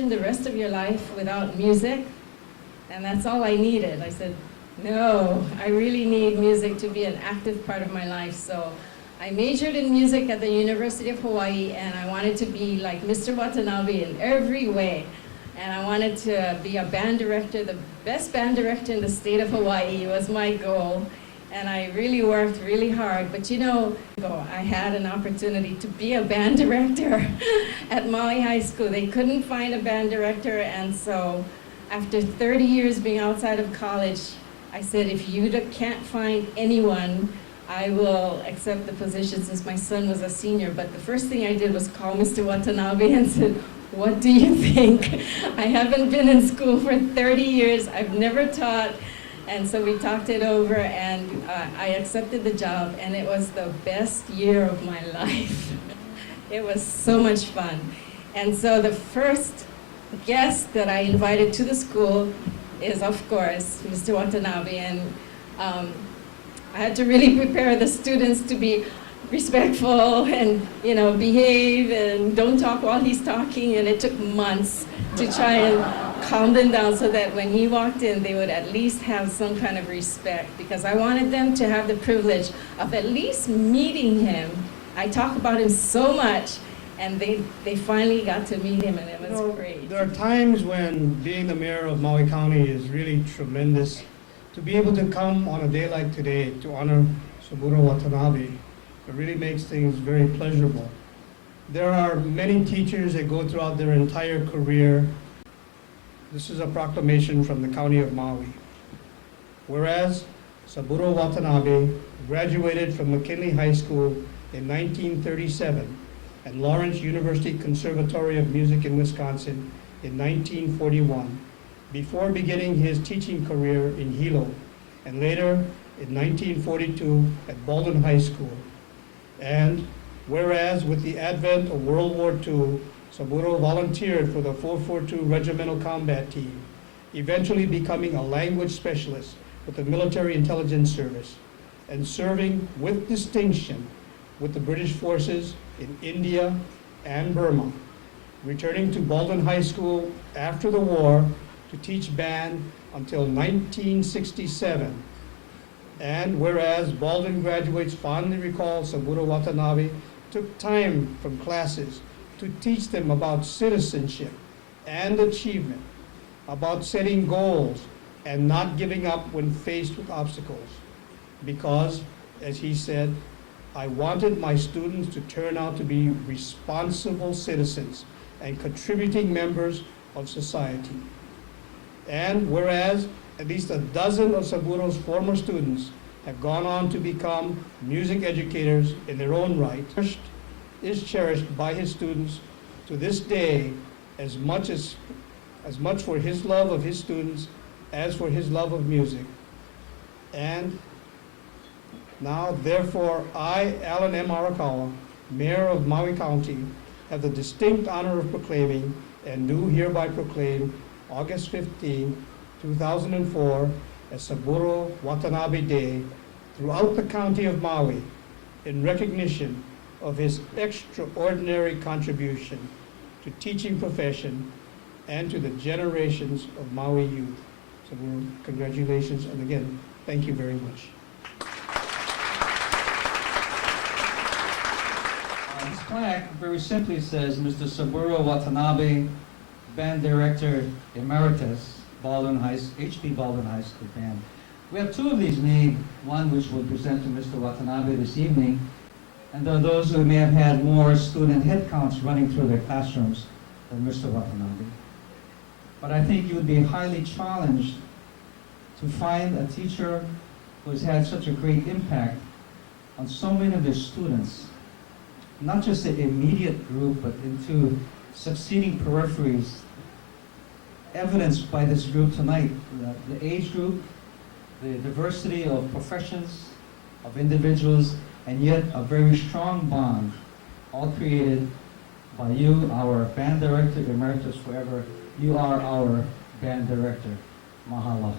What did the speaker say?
imagine the rest of your life without music? And that's all I needed. I said, no, I really need music to be an active part of my life. So I majored in music at the University of Hawaii, and I wanted to be like Mr. Watanabe in every way. And I wanted to be a band director. The best band director in the state of Hawaii was my goal. And I really worked really hard. But you know, I had an opportunity to be a band director at Maui High School. They couldn't find a band director, and so after 30 years being outside of college, I said, if you can't find anyone, I will accept the position since my son was a senior. But the first thing I did was call Mr. Watanabe and said, what do you think? I haven't been in school for 30 years. I've never taught. And so we talked it over, and I accepted the job, and it was the best year of my life. It was so much fun. And so the first guest that I invited to the school is, of course, Mr. Watanabe. And I had to really prepare the students to be respectful and, you know, behave and don't talk while he's talking. And it took months to try and calm them down so that when he walked in, they would at least have some kind of respect, because I wanted them to have the privilege of at least meeting him. I talk about him so much, and they finally got to meet him, and it was great. There are times when being the mayor of Maui County is really tremendous. To be able to come on a day like today to honor Saburo Watanabe, it really makes things very pleasurable. There are many teachers that go throughout their entire career. This is a proclamation from the County of Maui. Whereas Saburo Watanabe graduated from McKinley High School in 1937 and Lawrence University Conservatory of Music in Wisconsin in 1941, before beginning his teaching career in Hilo, and later in 1942 at Baldwin High School. And whereas with the advent of World War II, Saburo volunteered for the 442 Regimental Combat Team, eventually becoming a language specialist with the Military Intelligence Service, and serving with distinction with the British forces in India and Burma, returning to Baldwin High School after the war to teach band until 1967. And whereas Baldwin graduates fondly recall Saburo Watanabe took time from classes to teach them about citizenship and achievement, about setting goals and not giving up when faced with obstacles. Because, as he said, I wanted my students to turn out to be responsible citizens and contributing members of society. And whereas at least a dozen of Saburo's former students have gone on to become music educators in their own right, is cherished by his students to this day as much for his love of his students as for his love of music. And now, therefore, I, Alan M. Arakawa, Mayor of Maui County, have the distinct honor of proclaiming and do hereby proclaim August 15, 2004 as Saburo Watanabe Day throughout the county of Maui in recognition of his extraordinary contribution to teaching profession and to the generations of Maui youth. Saburo, congratulations, and again, thank you very much. This plaque very simply says, Mr. Saburo Watanabe, Band Director Emeritus, HB Baldwin High School Band. We have two of these made, one which we'll present to Mr. Watanabe this evening, and there are those who may have had more student head counts running through their classrooms than Mr. Watanabe. But I think you would be highly challenged to find a teacher who has had such a great impact on so many of their students, not just the immediate group, but into succeeding peripheries, evidenced by this group tonight, the age group, the diversity of professions, of individuals, and yet a very strong bond, all created by you, our band director emeritus forever. You are our band director. Mahalo.